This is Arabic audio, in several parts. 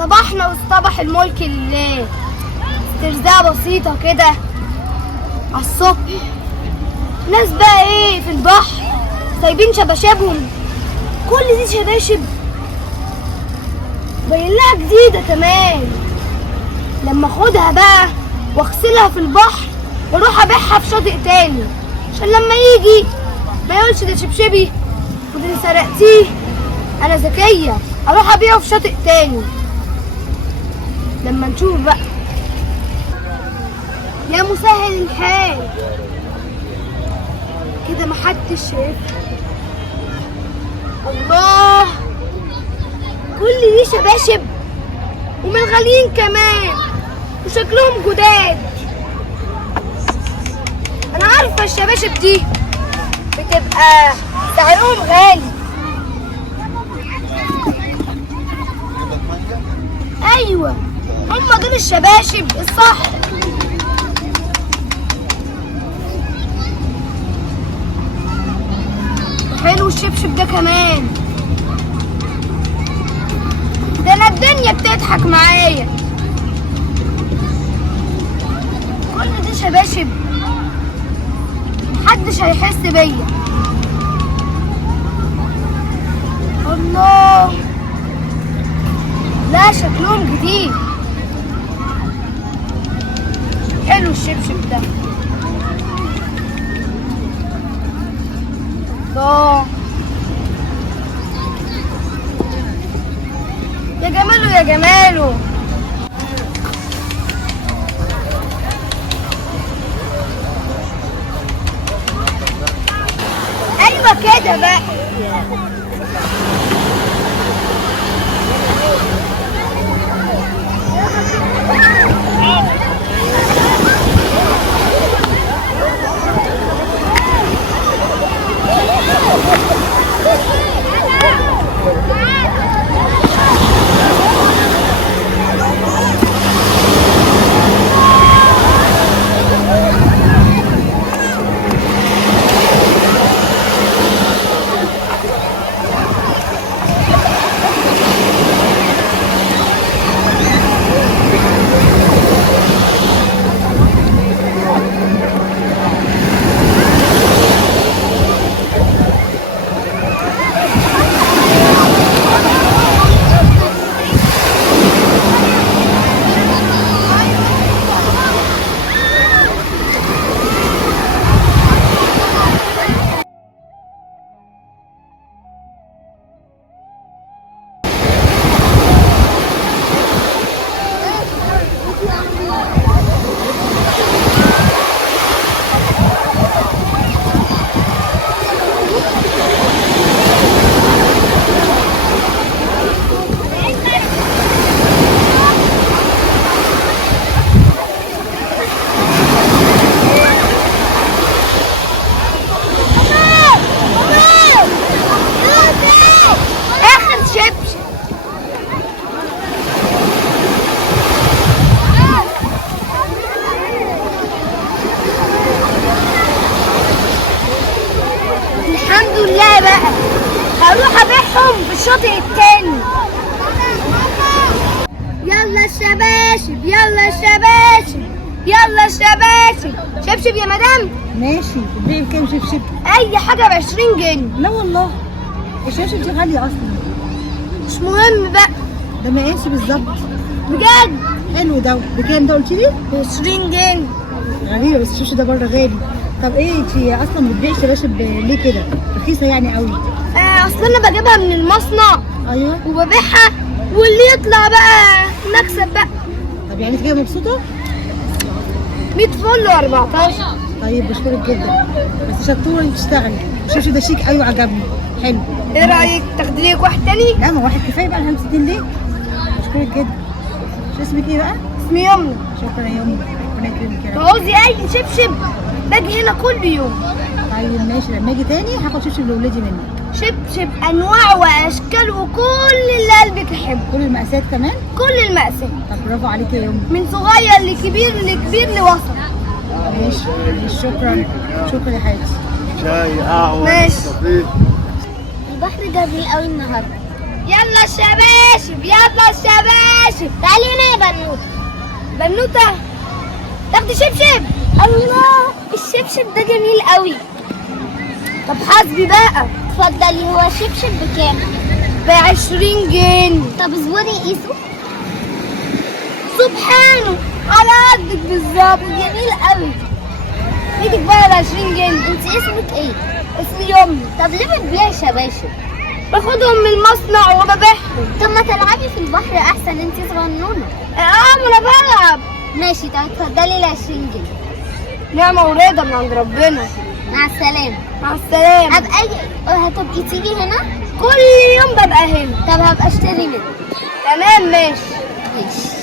صباحنا واصطبح الملك لله. استرزاقة بسيطة كده على الصبح. ناس بقى ايه في البحر سايبين شباشبهم، كل دي شباشب باين لها جديدة كمان. لما اخدها بقى واغسلها في البحر واروح ابيعها في شاطئ تاني، عشان لما يجي ما يقولش ده شبشبي وده سرقتيه. انا ذكية، اروح ابيعه في شاطئ تاني. لما نشوف بقى. يا مسهل الحال كده محدش شايف. الله، كل دي شباشب ومن غاليين كمان وشكلهم جداد. انا عارفه الشباشب دي بتبقى سعرهم غالي. ايوه، هم دول الشباشب الصح. حلو الشبشب ده كمان. ده انا الدنيا بتضحك معايا. كل دي شباشب محدش هيحس بيا. الله، لا شكلهم جديد. حلو الشبشب ده. الله، يا جماله يا جماله. ايوه كده بقى. الحمد لله بقى، هروح ابيعهم في الشاطئ التاني. يلا الشباشب يلا الشباشب يلا الشباشب. شبشب يا مدام. ماشي، تبيعي بكام شبشب؟ اي حاجه ب20 جنيه. لا والله، الشبشب دي غالية أصلا. مش مهم بقى. ده مقاسي بالظبط. بجد؟ حلو ده. بكام ده قلت لي؟ ب20 جنيه. غريبة، بس الشبشب ده بره غالي. طب ايه انتي اصلا بتبيعي شباشب ليه كده؟ رخيصة يعني قوي. اصل انا بجيبها من المصنع. ايوه. وببيعها واللي يطلع بقى مكسب بقى. طب يعني انت كده مبسوطة؟ 100 فل و14. طيب بشكرك جدا، بس شطورة انت تشتغلي. الشبشب ده شيك قوي وعجبني. حلو. ايه رايك تاخدي لك واحد تاني؟ لا، ما واحد كفاية بقى. ال 65 ليه؟ بشكرك جدا. شو اسمك ايه بقى؟ اسمي يمنى. شكرا يا يمنى، ربنا يكرمك يا رب. تعوزي اي شبشب باجي هنا كل يوم. طيب ماشي، لما اجي تاني هاخد شبشب لاولادي منك. شبشب انواع واشكال وكل اللي قلبك يحبه. كل المقاسات كمان؟ كل المقاسات. طب برافو عليكي يا يمنى. من صغير لكبير لكبير لوسط. ماشي ماشي، شكرا. شكرا يا حبيبتي. شاي قهوة ماشي. كافيه. البحر جميل قوي النهارده. يلا الشباشب يلا الشباشب. شبشب. تعالي هنا يا بنوته. بنوته تاخدي شبشب؟ الله، الشبشب ده جميل قوي. طب حاسبي بقى. اتفضلي. هو الشبشب بكام؟ ب20 جنيه. طب اصبري قيسه. سبحانه على قدك بالظبط، جميل قوي. ايدك بقى ال20 جنيه. انت اسمك ايه؟ اسمي يمي. طب ليه بتبيعي شباشب؟ باخدهم من المصنع وببيعهم. طب ما تلعبي في البحر احسن، انت صغنونه. ما انا بلعب. ماشي، طب اتفضلي ال20 جنيه. نعمة ورضا من عند ربنا. مع السلامة. مع السلامة. هتبقي تيجي هنا؟ كل يوم ببقى هنا. طب هبقى اشتري منك. تمام ماشي.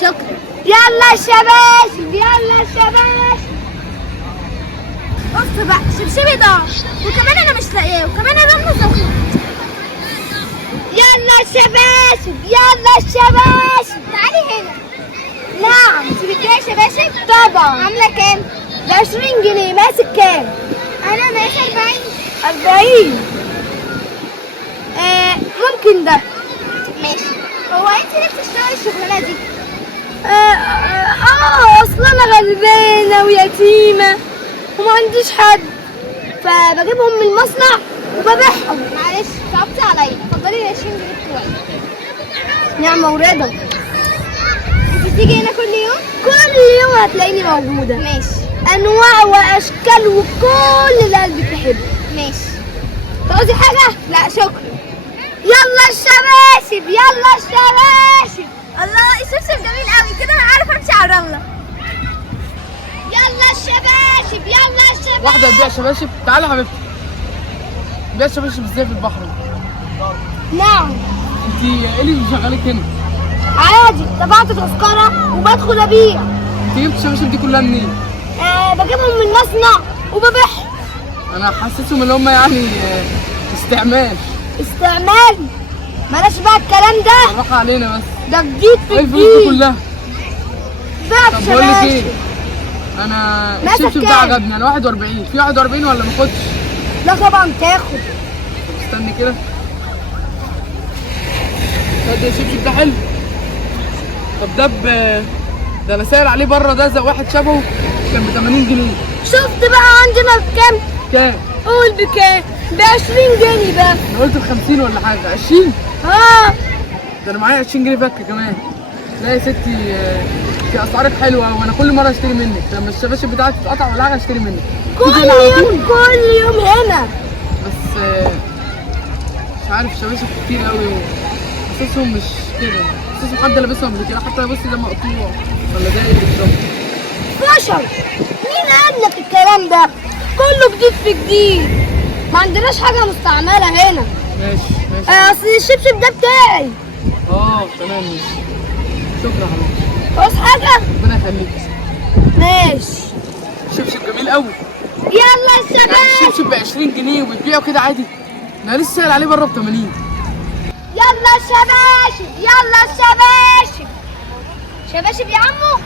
شكرا. يلا الشباشب، يلا الشباشب. بص بقى، شبشبي ضاع وكمان انا مش لاقياه وكمان انا سخن. يلا الشباشب، يلا الشباشب. تعالي هنا. نعم. انت بتبيعي شباشب؟ طبعا. عامله كام؟ ب20 جنيه. ماسك كام؟ انا ماسك 40. ممكن ده. ماشي. هو انت ليه بتشتغلي الشغلانه دي؟ اصل انا غلبانه ويتيمه وما عنديش حد، فبجيبهم من المصنع وببيعهم. معلش صعبتي عليا. اتفضلي ال20 جنيه بتوعي. نعمة ورضا. انت بتيجي هنا كل يوم؟ كل يوم هتلاقيني موجودة. ماشي. انواع واشكال وكل اللي قلبك يحبه. ماشي. تعوزي حاجة؟ لا شكرا. يلا الشباشب، يلا الشباشب. الله، الشبشب جميل قوي كده، انا عارفه امشي على الرمله. يلا الشباشب، يلا الشباشب. واحدة تبيع شباشب؟ تعالى يا حبيبتي. تبيع شباشب ازاي في البحر؟ نعم. انت ايه اللي مشغلك هنا؟ عادي، دفعت تذكرة وبدخل ابيع. انت جبت الشباشب دي كلها منين؟ بجيبهم من المصنع وببيعهم. انا حاسسهم ان هم يعني استعمال. استعمال؟ بلاش بقى الكلام ده. راح علينا بس. ده جديد في ايه الفلوس دي الجديد. كلها؟ بقى طب بقول لك ايه؟ بشباشب. انا ماسك الشبشب ده كام؟ عجبني. انا 41. في 41 ولا ما اخدش؟ لا طبعا تاخد. طب استني كده. ده الشبشب ده حلو. طب ده انا سائل عليه بره، ده زي واحد شبهه كان ب 80 جنيه. شفت بقى عندنا بكام؟ كام؟ قول بكام؟ ب20 جنيه بقى. انا قلت ب 50 ولا حاجه. 20؟ ده انا معايا 20 جنيه فك كمان. لا يا ستي، في اسعارك حلوه وانا كل مره اشتري منك. لما الشباشب بتاعتي تتقطع ولا حاجه اشتري منك. كل تيجي هنا على طول؟ يوم كل يوم هنا. بس مش عارف، شباشب كتير قوي حاسسهم مش كده. حاسسهم حد لابسهم قبل كده. حتى بص ده مقطوع ولا ده ايه بالظبط؟ فشل. مين قال لك الكلام ده؟ كله جديد في جديد. ما عندناش حاجه مستعمله هنا. ماشي ماشي. اصل الشبشب ده بتاعي. تمام ماشي. شكرا يا حبيبي. عاوز حاجه؟ ربنا يخليك. ماشي. شبشب جميل قوي. يلا يعني الشباب. الشبشب ب 20 جنيه وبتبيعه كده عادي؟ انا لسه سائل عليه بره ب 80. يلا الشباشب، يلا الشباشب. شباشب يا عمو.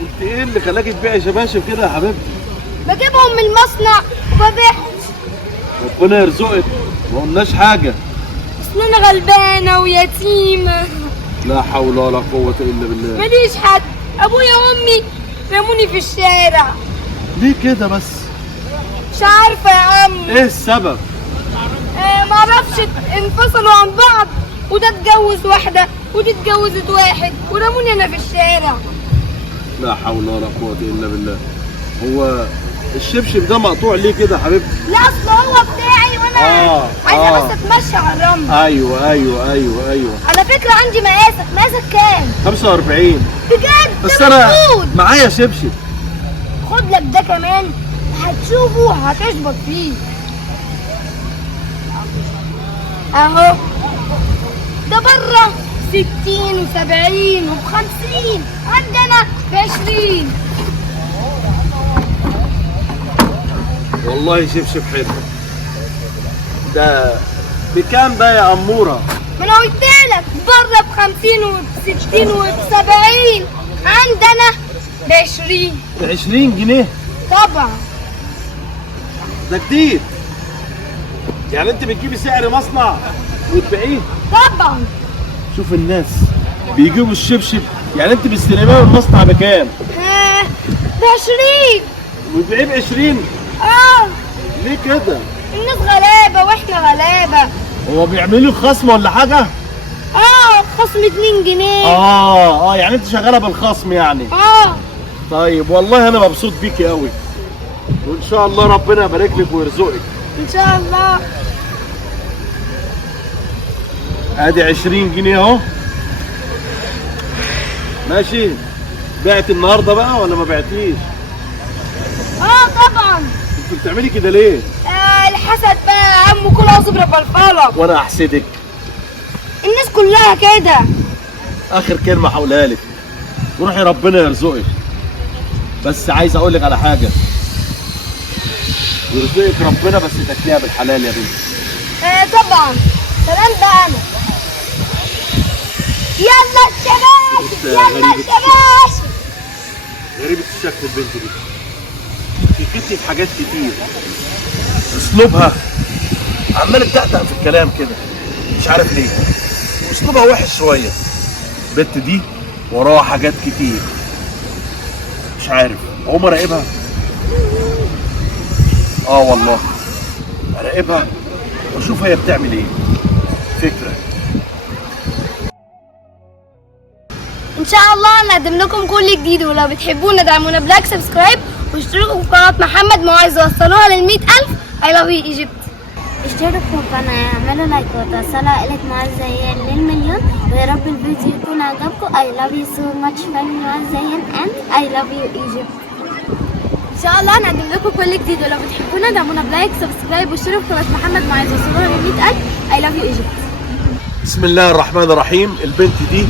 انت ايه اللي خلاكي تبيعي شباشب كده يا حبيبتي؟ بجيبهم من المصنع وببيعهم. ربنا يرزقك، ما قلناش حاجه. اصل انا غلبانه ويتيمه، لا حول ولا قوه الا بالله. ماليش حد. ابويا وامي رموني في الشارع. ليه كده بس؟ مش عارفه يا عم. ايه السبب؟ معرفش، انفصلوا عن بعض، وده اتجوز واحده ودي اتجوزت واحد ورموني انا في الشارع. لا حول ولا قوه الا بالله. هو الشبشب ده مقطوع ليه كده يا حبيبتي؟ لا اصل هو بتاعي وانا عايزه بس اتمشى على الرمل. ايوه ايوه ايوه ايوه. على فكره عندي مقاسك كام؟ 45. بجد؟ بس ده انا موجود. معايا شبشب. خد لك ده كمان، هتشوفه هتشبط فيه. اهو ده بره 60 و70 و50، عندنا ب20. والله شبشب حلو. ده بكام بقى يا اموره؟ ما انا قلت لك بره ب50 وب60 وب70، عندنا ب20. ب 20 جنيه؟ طبعا. ده كتير. يعني انت بتجيبي سعر مصنع وتبيعيه؟ طبعا. شوف الناس بيجيبوا الشبشب، يعني انت بتستلمها من المصنع بكام؟ ب20. وبيبيع ب20؟ ليه كده؟ الناس غلابة واحنا غلابة. هو بيعملوا خصم ولا حاجة؟ خصم 2 جنيه. يعني انت شغالة بالخصم يعني؟ طيب والله انا مبسوط بيكي قوي، وان شاء الله ربنا يبارك لك ويرزقك. ان شاء الله. ادي 20 جنيه اهو. ماشي. بعت النهارده بقى ولا ما بعتيش؟ طبعا. انت بتعملي كده ليه؟ الحسد بقى يا عم، كلها صبر بالفلق. وانا احسدك؟ الناس كلها كده. اخر كلمه هقولها لك، روحي ربنا يرزقك. بس عايز اقول لك على حاجه، يرزقك ربنا بس تاكليها بالحلال يا بنتي. طبعا. سلام بقى انا. يلا الشباشب يلا الشباشب. غريبة الشكل البنت دي، بتكتب في حاجات كتير، اسلوبها عمال تقطع في الكلام كده، مش عارف ليه، اسلوبها وحش شويه. البنت دي وراها حاجات كتير، مش عارف اقوم اراقبها. والله اراقبها واشوف هي بتعمل ايه. فكره. ان شاء الله هنقدم لكم كل جديد، ولو بتحبونا دعمونا بلايك سبسكرايب واشتركوا في قناه محمد معاذ وصلوها لل100,000. I love you Egypt. اشتركوا في القناة، اعملوا لايك وتوصلوا إلك معاذ زيان للمليون، ويا رب الفيديو يكون عجبكم. I love you so much family معاذ زيان and I love you Egypt. ان شاء الله هنقدم لكم كل جديد، ولو بتحبونا دعمونا بلايك سبسكرايب واشتركوا في قناه محمد معاذ وصلوها لل100,000. I love you Egypt. بسم الله الرحمن الرحيم. البنت دي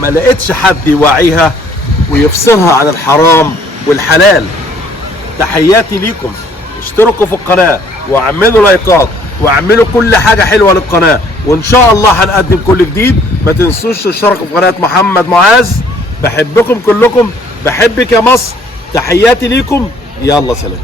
ما لقيتش حد يوعيها ويفصلها عن الحرام والحلال. تحياتي ليكم، اشتركوا في القناة واعملوا لايكات واعملوا كل حاجة حلوة للقناة، وان شاء الله هنقدم كل جديد. ما تنسوش تشتركوا في قناة محمد معاذ. بحبكم كلكم، بحبك يا مصر. تحياتي ليكم، يلا سلام.